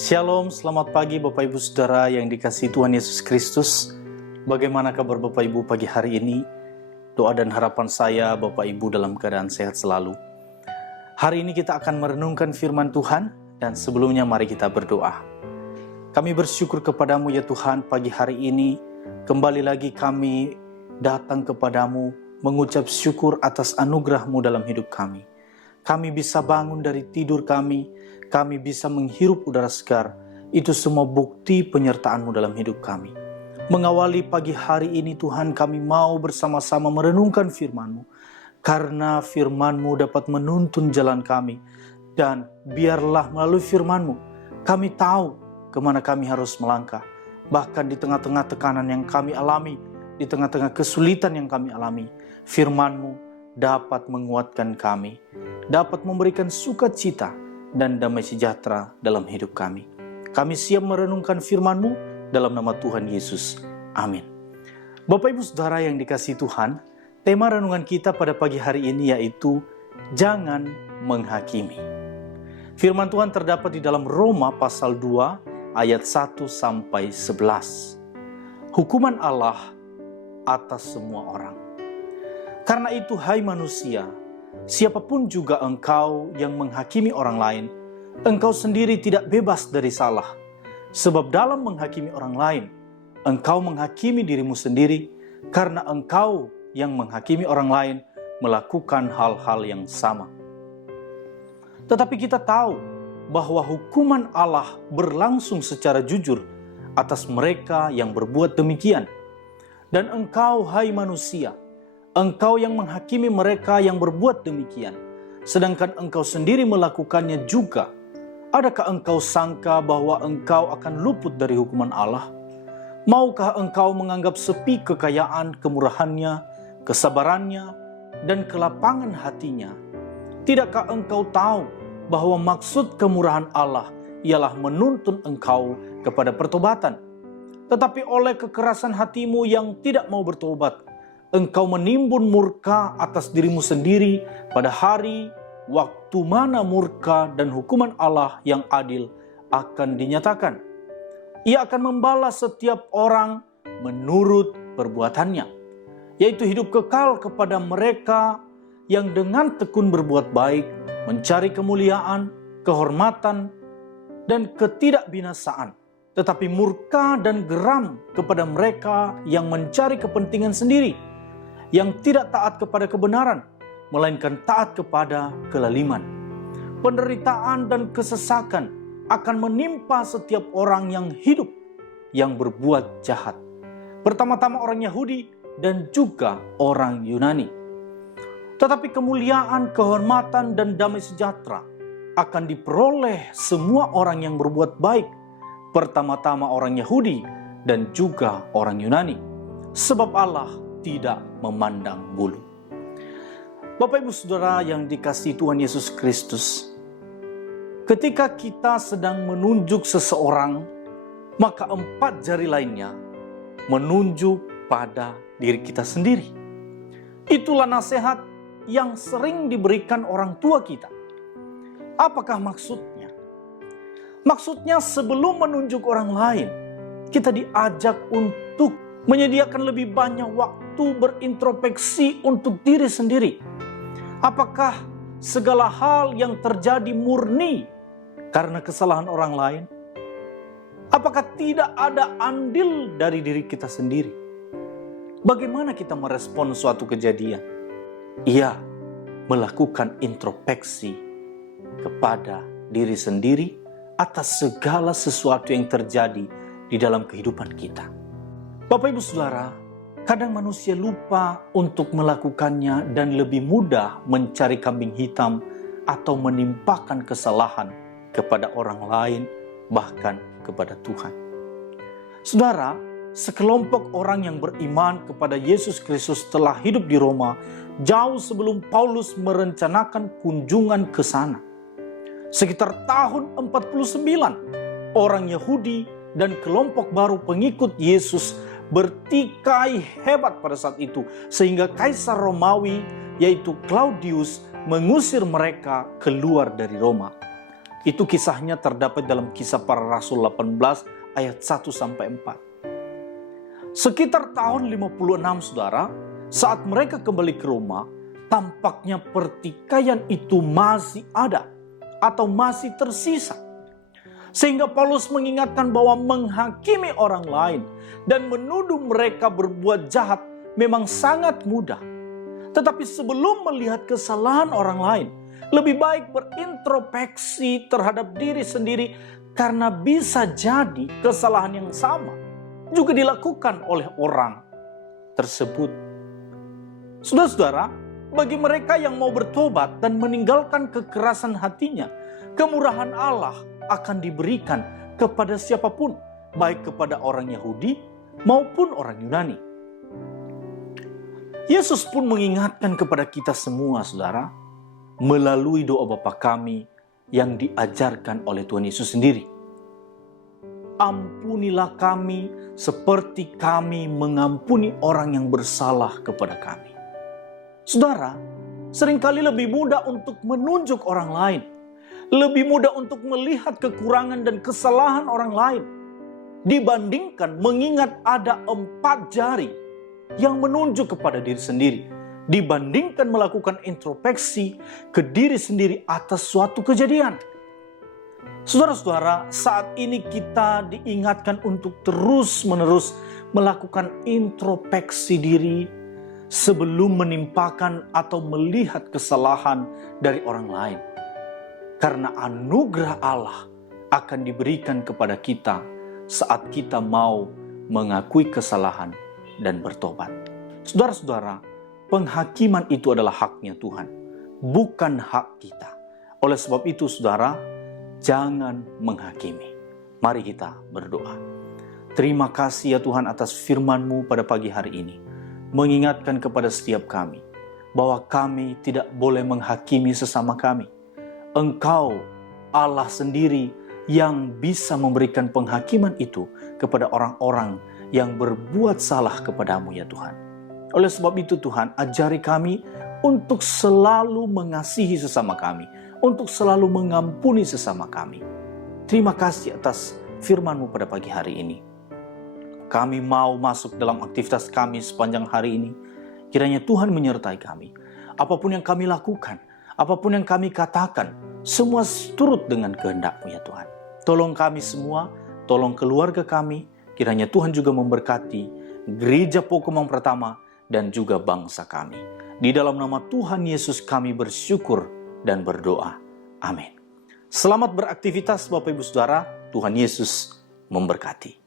Shalom, selamat pagi Bapak Ibu Saudara yang dikasihi Tuhan Yesus Kristus. Bagaimana kabar Bapak Ibu pagi hari ini? Doa dan harapan saya Bapak Ibu dalam keadaan sehat selalu. Hari ini kita akan merenungkan firman Tuhan dan sebelumnya mari kita berdoa. Kami bersyukur kepadamu ya Tuhan, pagi hari ini kembali lagi kami datang kepadamu mengucap syukur atas anugerah-Mu dalam hidup kami. Kami bisa bangun dari tidur kami bisa menghirup udara segar. Itu semua bukti penyertaan-Mu dalam hidup kami. Mengawali pagi hari ini Tuhan, kami mau bersama-sama merenungkan firman-Mu. Karena firman-Mu dapat menuntun jalan kami. Dan biarlah melalui firman-Mu, kami tahu kemana kami harus melangkah. Bahkan di tengah-tengah tekanan yang kami alami, di tengah-tengah kesulitan yang kami alami, firman-Mu dapat menguatkan kami, dapat memberikan sukacita dan damai sejahtera dalam hidup kami. Kami siap merenungkan firman-Mu dalam nama Tuhan Yesus. Amin. Bapak Ibu Saudara yang dikasihi Tuhan, tema renungan kita pada pagi hari ini yaitu jangan menghakimi. Firman Tuhan terdapat di dalam Roma pasal 2 ayat 1 sampai 11. Hukuman Allah atas semua orang. Karena itu hai manusia, siapapun juga engkau yang menghakimi orang lain, engkau sendiri tidak bebas dari salah. Sebab dalam menghakimi orang lain, engkau menghakimi dirimu sendiri, karena engkau yang menghakimi orang lain melakukan hal-hal yang sama. Tetapi kita tahu bahwa hukuman Allah berlangsung secara jujur atas mereka yang berbuat demikian. Dan engkau, hai manusia, engkau yang menghakimi mereka yang berbuat demikian, sedangkan engkau sendiri melakukannya juga. Adakah engkau sangka bahwa engkau akan luput dari hukuman Allah? Maukah engkau menganggap sepi kekayaan, kemurahannya, kesabarannya, dan kelapangan hatinya? Tidakkah engkau tahu bahwa maksud kemurahan Allah ialah menuntun engkau kepada pertobatan? Tetapi oleh kekerasan hatimu yang tidak mau bertobat, engkau menimbun murka atas dirimu sendiri pada hari waktu mana murka dan hukuman Allah yang adil akan dinyatakan. Ia akan membalas setiap orang menurut perbuatannya, yaitu hidup kekal kepada mereka yang dengan tekun berbuat baik, mencari kemuliaan, kehormatan, dan ketidakbinasaan. Tetapi murka dan geram kepada mereka yang mencari kepentingan sendiri, yang tidak taat kepada kebenaran, melainkan taat kepada kelaliman. Penderitaan dan kesesakan akan menimpa setiap orang yang hidup, yang berbuat jahat. Pertama-tama orang Yahudi dan juga orang Yunani. Tetapi kemuliaan, kehormatan, dan damai sejahtera akan diperoleh semua orang yang berbuat baik. Pertama-tama orang Yahudi dan juga orang Yunani. Sebab Allah tidak memandang bulu. Bapak Ibu Saudara yang dikasihi Tuhan Yesus Kristus, ketika kita sedang menunjuk seseorang, maka 4 jari lainnya menunjuk pada diri kita sendiri. Itulah nasihat yang sering diberikan orang tua kita. Apakah maksudnya? Maksudnya sebelum menunjuk orang lain, kita diajak untuk menyediakan lebih banyak waktu berintrospeksi untuk diri sendiri. Apakah segala hal yang terjadi murni karena kesalahan orang lain? Apakah tidak ada andil dari diri kita sendiri? Bagaimana kita merespon suatu kejadian? Ia melakukan introspeksi kepada diri sendiri atas segala sesuatu yang terjadi di dalam kehidupan kita. Bapak Ibu Saudara, kadang manusia lupa untuk melakukannya dan lebih mudah mencari kambing hitam atau menimpakan kesalahan kepada orang lain, bahkan kepada Tuhan. Saudara, sekelompok orang yang beriman kepada Yesus Kristus telah hidup di Roma jauh sebelum Paulus merencanakan kunjungan ke sana. Sekitar tahun 49, orang Yahudi dan kelompok baru pengikut Yesus bertikai hebat pada saat itu, sehingga Kaisar Romawi yaitu Claudius mengusir mereka keluar dari Roma. Itu kisahnya terdapat dalam Kisah Para Rasul 18 ayat 1-4. Sekitar tahun 56 saudara, saat mereka kembali ke Roma, tampaknya pertikaian itu masih ada atau masih tersisa. Sehingga Paulus mengingatkan bahwa menghakimi orang lain dan menuduh mereka berbuat jahat memang sangat mudah. Tetapi sebelum melihat kesalahan orang lain, lebih baik berintrospeksi terhadap diri sendiri, karena bisa jadi kesalahan yang sama juga dilakukan oleh orang tersebut. Saudara-saudara, bagi mereka yang mau bertobat dan meninggalkan kekerasan hatinya, kemurahan Allah akan diberikan kepada siapapun, baik kepada orang Yahudi maupun orang Yunani. Yesus pun mengingatkan kepada kita semua, saudara, melalui doa Bapa kami yang diajarkan oleh Tuhan Yesus sendiri. Ampunilah kami seperti kami mengampuni orang yang bersalah kepada kami. Saudara, seringkali lebih mudah untuk menunjuk orang lain, lebih mudah untuk melihat kekurangan dan kesalahan orang lain, dibandingkan mengingat ada 4 jari yang menunjuk kepada diri sendiri, dibandingkan melakukan introspeksi ke diri sendiri atas suatu kejadian. Saudara-saudara, saat ini kita diingatkan untuk terus-menerus melakukan introspeksi diri sebelum menimpakan atau melihat kesalahan dari orang lain. Karena anugerah Allah akan diberikan kepada kita saat kita mau mengakui kesalahan dan bertobat. Saudara-saudara, penghakiman itu adalah haknya Tuhan, bukan hak kita. Oleh sebab itu, saudara, jangan menghakimi. Mari kita berdoa. Terima kasih ya Tuhan atas firman-Mu pada pagi hari ini, mengingatkan kepada setiap kami bahwa kami tidak boleh menghakimi sesama kami. Engkau, Allah sendiri, yang bisa memberikan penghakiman itu kepada orang-orang yang berbuat salah kepadamu ya Tuhan. Oleh sebab itu Tuhan, ajari kami untuk selalu mengasihi sesama kami, untuk selalu mengampuni sesama kami. Terima kasih atas firman-Mu pada pagi hari ini. Kami mau masuk dalam aktivitas kami sepanjang hari ini. Kiranya Tuhan menyertai kami. Apapun yang kami lakukan, apapun yang kami katakan, semua turut dengan kehendak-Mu ya Tuhan. Tolong kami semua, tolong keluarga kami. Kiranya Tuhan juga memberkati Gereja Pokémon Pertama dan juga bangsa kami. Di dalam nama Tuhan Yesus kami bersyukur dan berdoa. Amin. Selamat beraktivitas Bapak Ibu Saudara. Tuhan Yesus memberkati.